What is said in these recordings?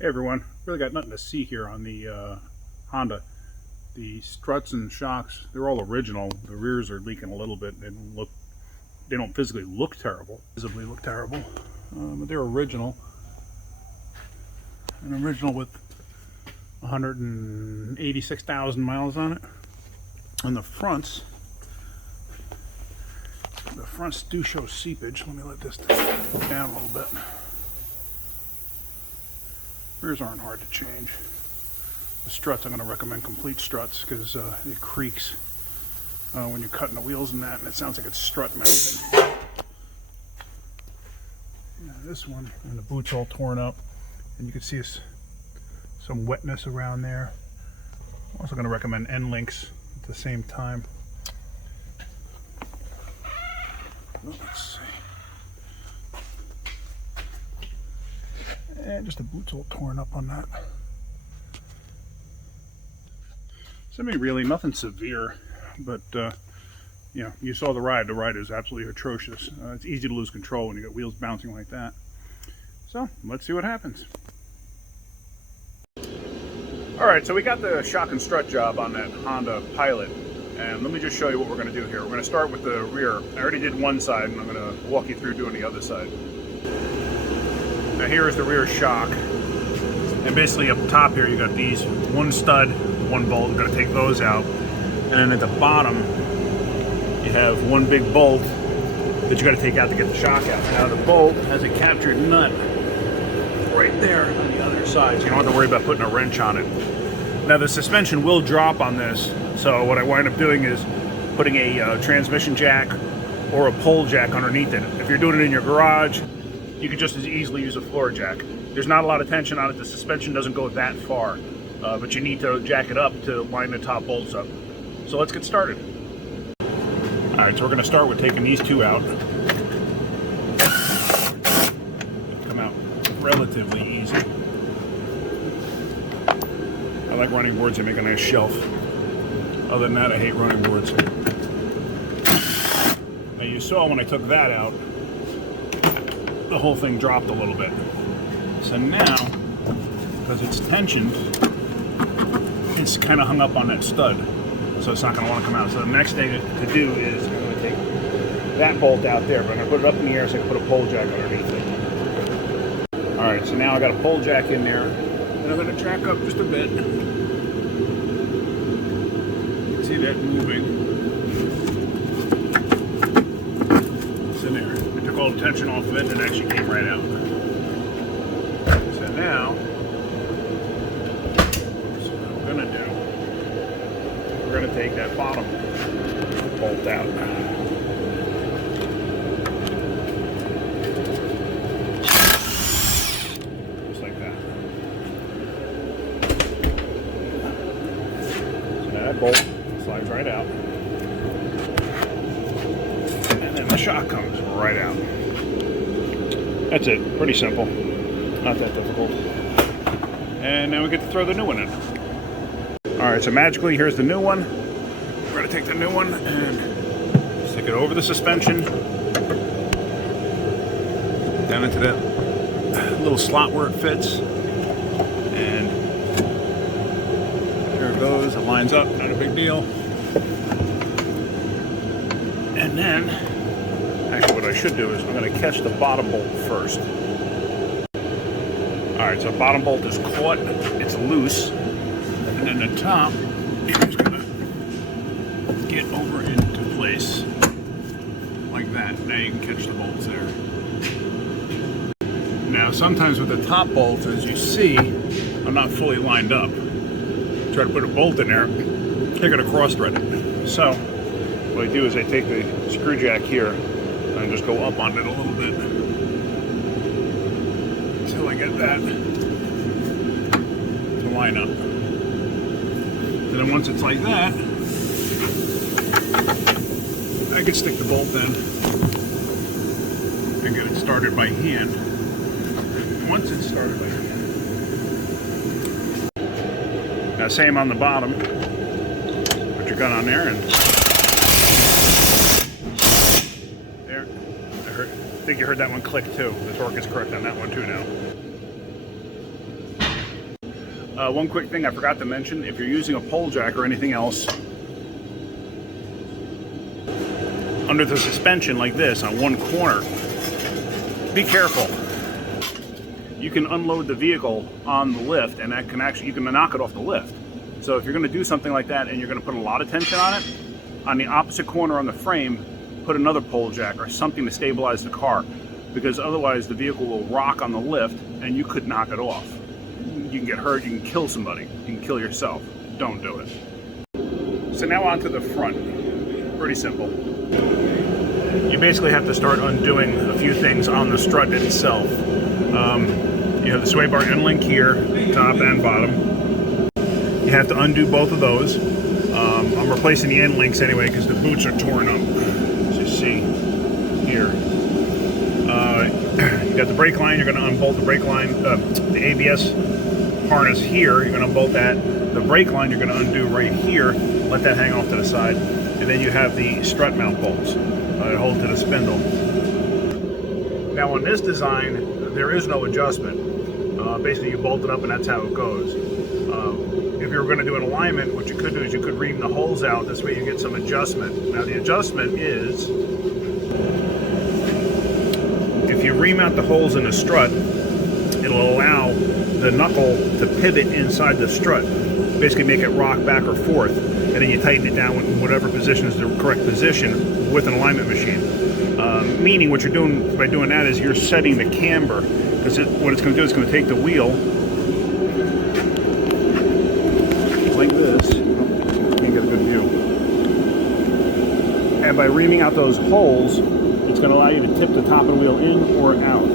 Hey everyone, really got nothing to see here on the Honda. The struts and shocks, they're all original. The rears are leaking a little bit. They don't physically look terrible, but they're original. An original with 186,000 miles on it. And the fronts do show seepage. Let me let this down a little bit. Rears aren't hard to change. The struts, I'm going to recommend complete struts because it creaks when you're cutting the wheels and that, and it sounds like it's strut mounted. Yeah, this one, and the boot's all torn up, and you can see some wetness around there. I'm also going to recommend end links at the same time. Let's see. And just the boot's all torn up on that. So I mean, really nothing severe, but you know, you saw the ride. The ride is absolutely atrocious. It's easy to lose control when you got wheels bouncing like that. So let's see what happens. All right, so we got the shock and strut job on that Honda Pilot, and let me just show you what we're going to do here. We're going to start with the rear. I already did one side, and I'm going to walk you through doing the other side. Now here is the rear shock, and basically up top here you got these one stud, one bolt. We're going to take those out, and then at the bottom you have one big bolt that you got to take out to get the shock out. Now the bolt has a captured nut right there on the other side, so you don't have to worry about putting a wrench on it. Now the suspension will drop on this, so what I wind up doing is putting a transmission jack or a pole jack underneath it. If you're doing it in your garage, you could just as easily use a floor jack. There's not a lot of tension on it. The suspension doesn't go that far, but you need to jack it up to line the top bolts up. So let's get started. All right, so we're going to start with taking these two out. Come out relatively easy. I like running boards. They make a nice shelf. Other than that, I hate running boards. Now you saw when I took that out, the whole thing dropped a little bit. So now, because it's tensioned, it's kind of hung up on that stud, so it's not going to want to come out. So the next thing to do is I'm going to take that bolt out there, but I'm going to put it up in the air so I can put a pole jack underneath it. Alright, so now I got a pole jack in there, and I'm going to jack up just a bit. You can see that moving. All the tension off of it, and it actually came right out. So now, what we're going to do, we're going to take that bottom bolt out. Just like that. So now that bolt slides right out. And then the shock comes right out. That's it. Pretty simple. Not that difficult. And now we get to throw the new one in. Alright, so magically here's the new one. We're going to take the new one and stick it over the suspension. Down into that little slot where it fits. And there it goes. It lines up. Not a big deal. And then actually, what I should do is I'm going to catch the bottom bolt first. Alright, so bottom bolt is caught, it's loose, and then the top is going to get over into place like that. Now you can catch the bolts there. Now, sometimes with the top bolts, as you see, I'm not fully lined up. Try to put a bolt in there, they're going to cross thread it. So, what I do is I take the screw jack here, and just go up on it a little bit until I get that to line up. And then once it's like that, I can stick the bolt in and get it started by hand. And once it's started by hand, now same on the bottom, put your gun on there and I think you heard that one click too. The torque is correct on that one too now. One quick thing I forgot to mention, if you're using a pole jack or anything else under the suspension like this on one corner, be careful. You can unload the vehicle on the lift, and that can actually, you can knock it off the lift. So if you're going to do something like that and you're going to put a lot of tension on it, on the opposite corner on the frame, put another pole jack or something to stabilize the car, because otherwise the vehicle will rock on the lift and you could knock it off. You can get hurt, you can kill somebody, you can kill yourself. Don't do it. So now onto the front. Pretty simple. You basically have to start undoing a few things on the strut itself. You have the sway bar end link here, top and bottom. You have to undo both of those. I'm replacing the end links anyway because the boots are torn up, as you see here. You got the brake line, you're going to unbolt the brake line, the ABS harness here, you're going to unbolt that. The brake line you're going to undo right here, let that hang off to the side. And then you have the strut mount bolts that hold to the spindle. Now on this design, there is no adjustment. Basically you bolt it up and that's how it goes. If you're going to do an alignment, what you could do is you could ream the holes out. This way you get some adjustment. Now the adjustment is, if you ream out the holes in the strut, it'll allow the knuckle to pivot inside the strut. Basically make it rock back or forth. And then you tighten it down in whatever position is the correct position with an alignment machine. Meaning what you're doing by doing that is you're setting the camber. Because what it's going to do is it's going to take the wheel like this. Let me get a good view. And by reaming out those holes, it's going to allow you to tip the top of the wheel in or out.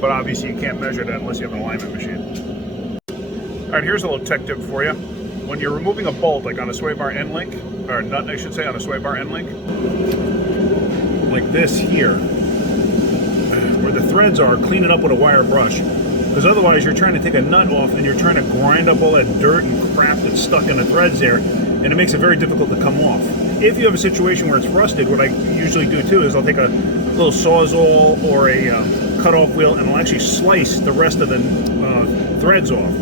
But obviously you can't measure that unless you have an alignment machine. Alright, here's a little tech tip for you. When you're removing a bolt, like on a sway bar end link, or a nut I should say, on a sway bar end link, like this here, where the threads are, clean it up with a wire brush. Because otherwise you're trying to take a nut off and you're trying to grind up all that dirt and crap that's stuck in the threads there, and it makes it very difficult to come off. If you have a situation where it's rusted, what I usually do too is I'll take a little Sawzall or a cut-off wheel and I'll actually slice the rest of the threads off.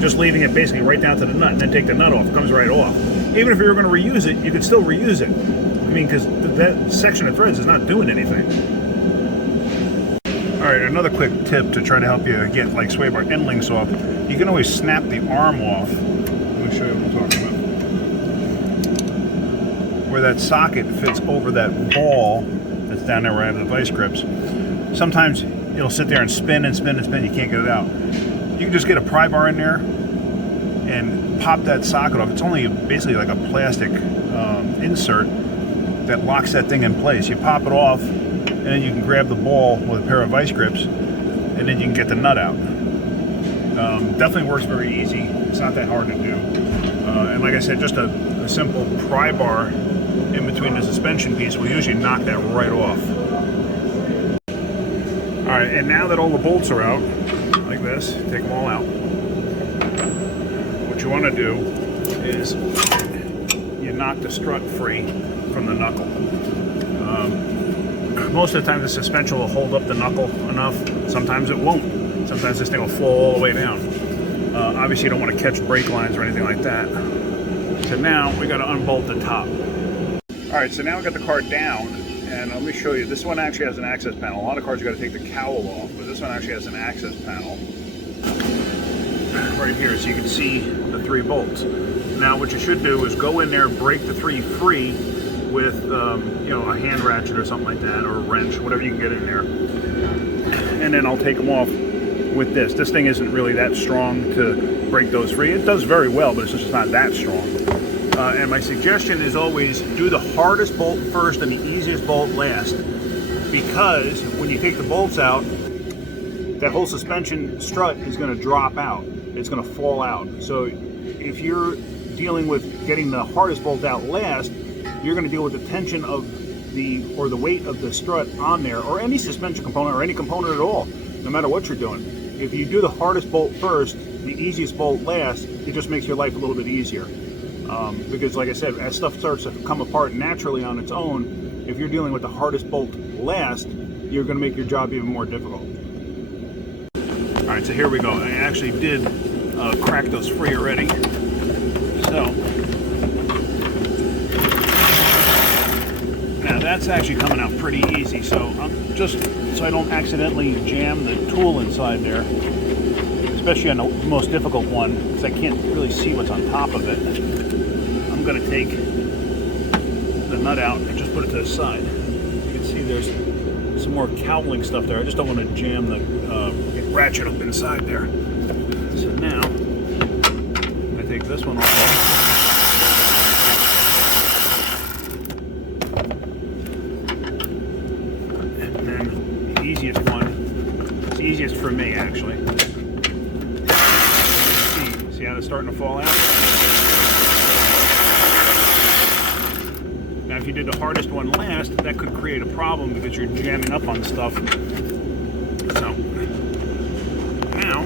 Just leaving it basically right down to the nut, and then take the nut off. It comes right off. Even if you were going to reuse it, you could still reuse it. I mean, because that section of threads is not doing anything. Alright, another quick tip to try to help you get like sway bar end links off. You can always snap the arm off. Let me show you what I'm talking about. Where that socket fits over that ball that's down there where I have the vice grips. Sometimes it'll sit there and spin and spin and spin. You can't get it out. You can just get a pry bar in there and pop that socket off. It's only basically like a plastic insert that locks that thing in place. You pop it off, and then you can grab the ball with a pair of vice grips, and then you can get the nut out. Definitely works very easy. It's not that hard to do. And like I said, just a simple pry bar in between the suspension piece will usually knock that right off. All right, and now that all the bolts are out, like this, take them all out. What you want to do is you knock the strut free from the knuckle. Most of the time the suspension will hold up the knuckle enough. Sometimes it won't. Sometimes this thing will fall all the way down. Obviously you don't want to catch brake lines or anything like that. So now we got to unbolt the top. Alright, so now we got the car down, and let me show you. This one actually has an access panel. A lot of cars you got to take the cowl off, but this one actually has an access panel right here, so you can see the 3 bolts. Now what you should do is go in there, break the 3 free with you know, a hand ratchet or something like that, or a wrench, whatever you can get in there. And then I'll take them off with this. This thing isn't really that strong to break those free. It does very well, but it's just not that strong. And my suggestion is always do the hardest bolt first and the easiest bolt last, because when you take the bolts out, that whole suspension strut is going to drop out. It's going to fall out. So if you're dealing with getting the hardest bolt out last, you're going to deal with the tension of the weight of the strut on there, or any suspension component, or any component at all, no matter what you're doing. If you do the hardest bolt first, the easiest bolt last, it just makes your life a little bit easier. Because like I said, as stuff starts to come apart naturally on its own, if you're dealing with the hardest bolt last, you're going to make your job even more difficult. All right, so here we go. I actually did crack those free already. So now that's actually coming out pretty easy. So I'm just so I don't accidentally jam the tool inside there, especially on the most difficult one, because I can't really see what's on top of it. I'm going to take the nut out and just put it to the side. You can see there's some more cowling stuff there. I just don't want to jam the ratchet up inside there. So now I take this one off. And then the easiest one, it's easiest for me actually. See how it's starting to fall out? Now if you did the hardest one last, that could create a problem because you're jamming up on stuff. So now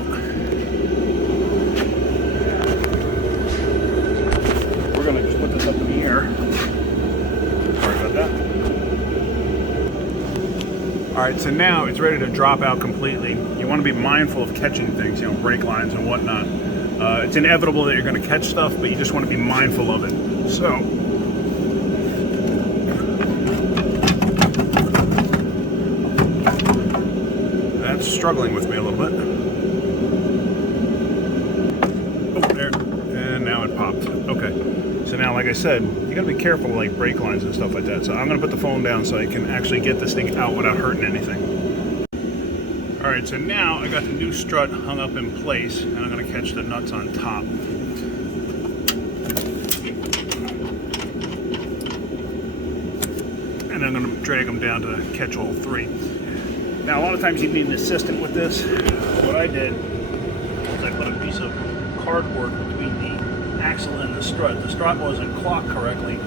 we're going to just put this up in the air. Sorry about that. Alright, so now it's ready to drop out completely. You want to be mindful of catching things, you know, brake lines and whatnot. It's inevitable that you're going to catch stuff, but you just want to be mindful of it. So that's struggling with me a little bit. Oh, there. And now it popped. Okay. So now, like I said, you got to be careful with like brake lines and stuff like that. So I'm going to put the phone down so I can actually get this thing out without hurting anything. Alright, so now I got the new strut hung up in place, and I'm going to catch the nuts on top. And I'm going to drag them down to catch all three. Now, a lot of times you need an assistant with this. What I did was I put a piece of cardboard between the axle and the strut. The strut wasn't clocked correctly.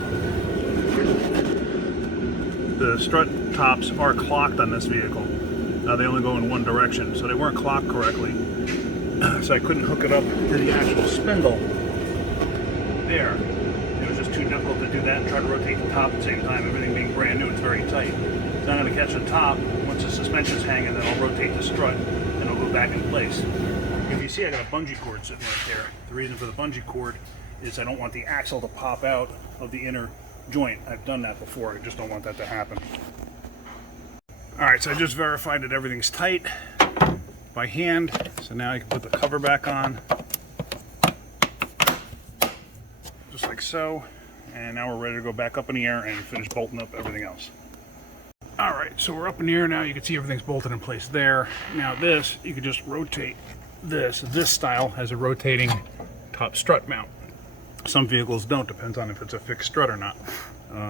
The strut tops are clocked on this vehicle. They only go in one direction, so they weren't clocked correctly. So I couldn't hook it up to the actual spindle there. It was just too difficult to do that and try to rotate the top at the same time. Everything being brand new, it's very tight. So I'm going to catch the top. Once the suspension's hanging, then I'll rotate the strut and it'll go back in place. If you see, I got a bungee cord sitting right there. The reason for the bungee cord is I don't want the axle to pop out of the inner joint. I've done that before. I just don't want that to happen. Alright, so I just verified that everything's tight by hand. So now I can put the cover back on. Just like so. And now we're ready to go back up in the air and finish bolting up everything else. Alright, so we're up in the air now. You can see everything's bolted in place there. Now this, you can just rotate this. This style has a rotating top strut mount. Some vehicles don't, depends on if it's a fixed strut or not.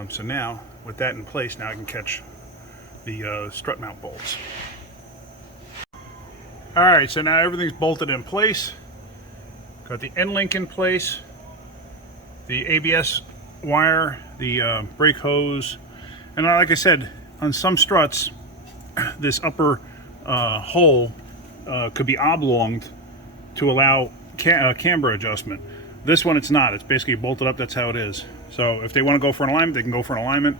So now, with that in place, now I can catch the strut mount bolts. Alright, so now everything's bolted in place. Got the end link in place, the ABS wire, the brake hose, and like I said, on some struts, this upper hole could be oblonged to allow camber adjustment. This one it's not. It's basically bolted up. That's how it is. So if they want to go for an alignment, they can go for an alignment.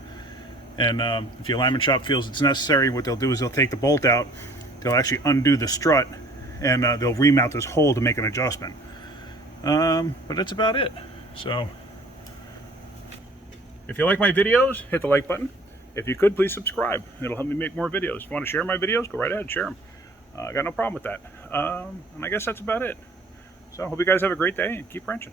And if the alignment shop feels it's necessary, what they'll do is they'll take the bolt out, they'll actually undo the strut, and they'll remount this hole to make an adjustment. But that's about it. So if you like my videos, hit the like button. If you could, please subscribe. It'll help me make more videos. If you want to share my videos, go right ahead, share them. I got no problem with that. And I guess that's about it. So I hope you guys have a great day and keep wrenching.